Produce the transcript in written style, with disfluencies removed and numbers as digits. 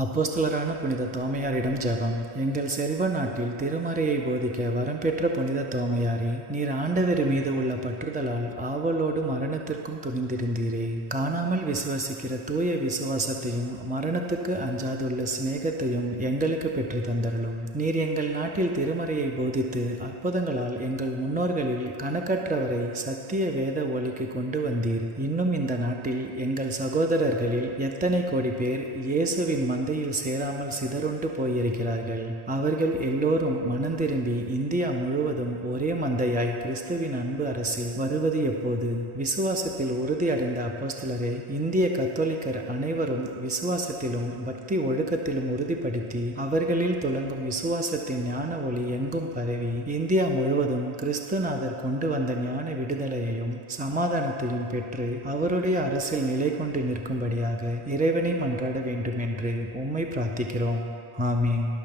அப்போஸ்தலரான புனித தோமையாரிடம் ஜெபம். எங்கள் செல்வ நாட்டில் திருமறையை போதிக்க வரம் பெற்ற புனித தோமையாரே, நீர் ஆண்டவர் மீது உள்ள பற்றுதலால் ஆவலோடு மரணத்திற்கும் துணிந்திருந்தீரே. காணாமல் விசுவாசிக்கிற தூய விசுவாசத்தையும் மரணத்துக்கு அஞ்சாதுள்ள சிநேகத்தையும் எங்களுக்கு பெற்று தந்தருளும். நீர் எங்கள் நாட்டில் திருமறையை போதித்து அற்புதங்களால் எங்கள் முன்னோர்களில் கணக்கற்றவரை சத்திய வேத ஒளிக்கு கொண்டு வந்தீர். இன்னும் இந்த நாட்டில் எங்கள் சகோதரர்களில் எத்தனை கோடி பேர் இயேசுவின் மந்தையில் சேராமல் சிதறுண்டு போயிருக்கிறார்கள். அவர்கள் எல்லோரும் மனந்திரும்பி இந்தியா முழுவதும் ஒரே மந்தையாய் கிறிஸ்துவின் அன்பு அரசில் வருவது எப்போது? விசுவாசத்தில் உறுதி அடைந்த அப்போஸ்தலரே, இந்திய கத்தோலிக்கர் அனைவரும் விசுவாசத்திலும் பக்தி ஒழுக்கத்திலும் உறுதிப்படுத்தி அவர்களில் துலங்கும் விசுவாசத்தின் ஞான ஒளி எங்கும் பரவி இந்தியா முழுவதும் கிறிஸ்துநாதர் கொண்டு வந்த ஞான விடுதலையையும் சமாதானத்தையும் பெற்று அவருடைய அரசில் நிலை கொண்டு நிற்கும்படியாக இறைவனை மன்றாட வேண்டும் என்று உம்மை பிரார்த்திக்கிறோம். ஆமீன்.